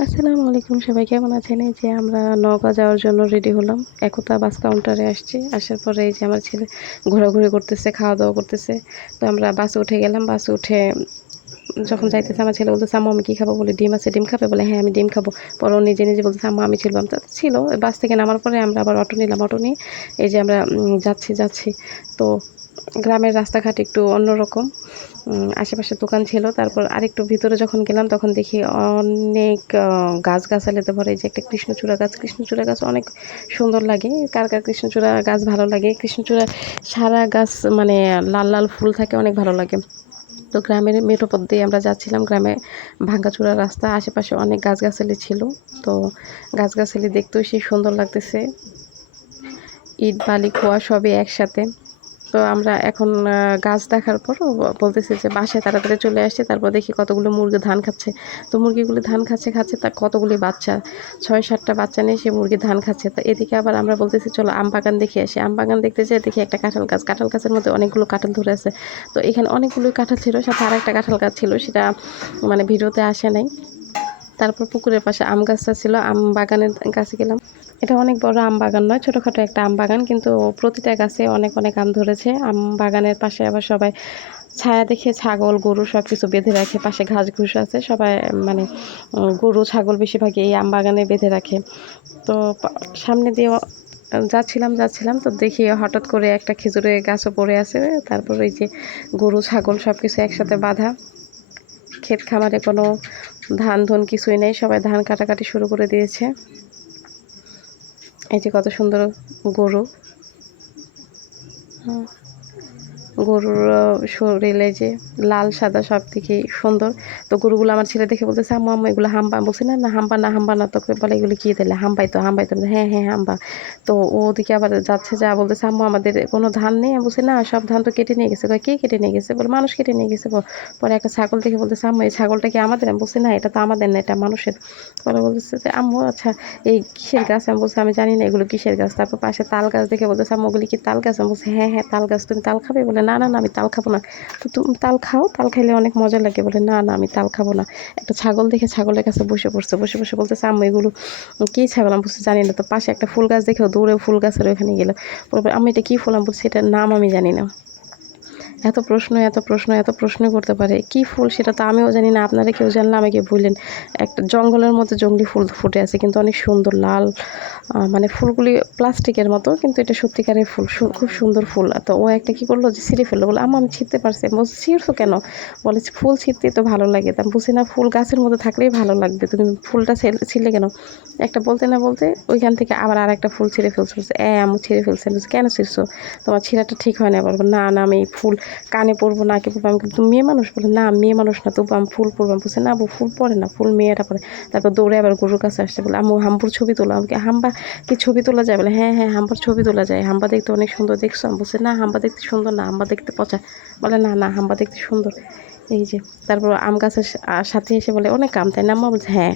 আসসালামু আলাইকুম, সবাই কেমন আছেন? এই যে আমরা নওগাঁ যাওয়ার জন্য রেডি হলাম। একতা বাস কাউন্টারে আসছি। আসার পরে এই যে আমার ছেলে ঘোরাঘুরি করতেছে খাওয়া দাওয়া করতেছে। তো আমরা বাসে উঠে গেলাম। বাসে উঠে যখন যাইতেছে আমার ছেলে বলতেছে আম্মু আমি কী খাব? বলে ডিম আছে ডিম খাবে? বলে হ্যাঁ আমি ডিম খাব। পরে ও নিজে নিজে বলতেছে আম্মা আমি ছিলাম। তা ছিল বাস থেকে নামার পরে আমরা আবার অটো নিলাম অটো নিয়ে এই যে আমরা যাচ্ছি যাচ্ছি। তো গ্রামের রাস্তাঘাট একটু অন্যরকম আশেপাশে দোকান ছিল। তারপর আরেকটু ভিতরে যখন গেলাম তখন দেখি অনেক আহ, গাছগাছালিতে ভরে যে একটা কৃষ্ণচূড়া গাছ কৃষ্ণচূড়া গাছ অনেক সুন্দর লাগে। কার কার কৃষ্ণচূড়া গাছ ভালো লাগে? কৃষ্ণচূড়া সারা গাছ মানে লাল লাল ফুল থাকে অনেক ভালো লাগে। তো গ্রামের মেঠো পথ দিয়ে আমরা যাচ্ছিলাম গ্রামে ভাঙ্গাচুরা রাস্তা, আশেপাশে অনেক গাছগাছালি ছিল। তো গাছগাছালি দেখতেও সেই সুন্দর লাগতেছে। ইট, বালি, খোয়া সবই একসাথে। তো আমরা এখন গাছ দেখার পর বলতেছি যে বাসায় তাড়াতাড়ি চলে আসছে, তারপর দেখি কতগুলো মুরগি ধান খাচ্ছে। তো মুরগিগুলি ধান খাচ্ছে খাচ্ছে তা কতগুলি বাচ্চা? ছয়, সাতটা বাচ্চা নিয়ে সে মুরগি ধান খাচ্ছে। তো এদিকে আবার আমরা বলতেছি, চলো আম বাগান দেখে আসি। আম বাগান দেখতে যেয়ে দেখি একটা কাঁঠাল গাছ। কাঁঠাল গাছের মধ্যে অনেকগুলো কাঁঠাল ধরে আছে। তো এখানে অনেকগুলো কাঁঠাল ছিল, সাথে আর একটা কাঁঠাল গাছ ছিল, সেটা মানে ভিডিওতে আসে নাই। তারপর পুকুরের পাশে আম গাছটা ছিল। আম বাগানের কাছে গেলাম। এটা অনেক বড় আম বাগান নয়, ছোটোখাটো একটা আম বাগান, কিন্তু প্রতিটা গাছে অনেক অনেক আম ধরেছে। আম বাগানের পাশে আবার সবাই ছায়া দেখে ছাগল, গরু সব কিছু বেঁধে রাখে, পাশে ঘাস ঘুষ আছে। সবাই মানে গরু, ছাগল বেশিরভাগই এই আম বাগানে বেঁধে রাখে। তো সামনে দিয়ে যাচ্ছিলাম যাচ্ছিলাম, তো দেখি হঠাৎ করে একটা খেজুরের গাছও পড়ে আছে। তারপর এই যে গরু, ছাগল সব কিছু একসাথে বাঁধা। ক্ষেত খামারে কোনো ধান, ধন কিছুই নেই, সবাই ধান কাটাকাটি শুরু করে দিয়েছে। এই যে কত সুন্দর গরু হুম। গরুর শরীরে যে লাল, সাদা সব দিকেই সুন্দর। তো গরুগুলো আমার ছেলে দেখে বলতেছে, আম্মু আম্মু, এগুলো হাম্বা? বলছি, না না, হাম্বা না হাম্বা না। তোকে বলে, এগুলো কী দিলে হাম্বাই তো হাম্বাই তো। হ্যাঁ হ্যাঁ হাম্বা। তো ওদিকে আবার যাচ্ছে, যা বলতেছে, আম্মু, আমাদের কোনো ধান নেই? বলছি, না, সব ধান তো কেটে নিয়ে গেছে। কে কেটে নিয়ে গেছে? বলে, মানুষ কেটে নিয়ে গেছে। পরে একটা ছাগল দেখে বলতেছে, আম্মু, এই ছাগলটা কি আমাদের? আমি বলছি, না, এটা তো আমাদের না, এটা মানুষের। পরে বলতেছে যে, আম্মু আচ্ছা এই কিসের গাছ? আমি বলছি, আমি জানি না, এগুলো কিসের গাছ? তারপর পাশে তাল গাছ দেখে বলতেছে, আম্মু, ওগুলি কি তাল গাছ? আমি বলছি হ্যাঁ হ্যাঁ তাল গাছ, তুমি তাল খাবে? বলে না না না, আমি তাল খাব না। তো তুমি তাল খাও, তাল খাইলে অনেক মজা লাগে বলে, না না, আমি তাল খাব না। একটা ছাগল দেখে ছাগলের কাছে বসে পড়ছে, বসে বসে বলতেছে, আম্মু, এগুলো কী ছাগল? আমি বুঝতে জানি না। তো পাশে একটা ফুল গাছ দেখেও দৌড়ে ফুল গাছের ওখানে গেলো। আমি এটা কী ফুল? আমি বলছি এটার নাম আমি জানি না। এত প্রশ্ন এত প্রশ্ন এত প্রশ্ন করতে পারে। কি ফুল সেটা তো আমিও জানি না, আপনারা কেউ জানলে আমাকে বললেন। একটা জঙ্গলের মধ্যে জঙ্গলি ফুল ফুটে আছে, কিন্তু অনেক সুন্দর লাল মানে ফুলগুলি প্লাস্টিকের মতো, কিন্তু এটা সত্যিকারের ফুল খুব সুন্দর ফুল। তো ও একটা কি করল যে ছিঁড়ে ফেলল, বলে, আম্মা, আমি ছিঁড়তে পারছি আমি বলছি, ছিঁড়ছো কেন? বলে ফুল ছিঁড়তে তো ভালো লাগে। তা আমি বুঝি না, ফুল গাছের মধ্যে থাকলেই ভালো লাগবে। তুমি ফুলটা ছেড়ে- ছিঁড়লে কেন? একটা বলতে না বলতে ওইখান থেকে আবার আর একটা ফুল ছিঁড়ে ফেলছে। এ আমি ছিঁড়ে ফেলছি। আমি কেন ছিঁড়ছো? তোমার ছিঁড়াটা ঠিক হয় না। বলব, না না, আমি ফুল কানে পরবো নাকে পরবো আমি তুমি মেয়ে মানুষ বলে, না, মেয়ে মানুষ না, তবু আমি ফুল পরবো আমি বলছি, না আবু ফুল পরে না, ফুল মেয়েরা পরে তারপর দৌড়ে আবার গরুর কাছে আসছে, বলে, আম্মু হাম্পুর ছবি তোলা। আমাকে হাম্বা, কি ছবি তোলা যায়? বলে হ্যাঁ হ্যাঁ হাম্বার ছবি তোলা যায়। হাম্বা দেখতে অনেক সুন্দর, দেখছ? আমি বলছি, না, হাম্বা দেখতে সুন্দর না, হাম্বা দেখতে পচা। বলে, না না, হাম্বা দেখতে সুন্দর। এই যে, তারপর আম গাছের সাথে এসে বলে, অনেক কাম তাই না, আম্মা বলছে হ্যাঁ।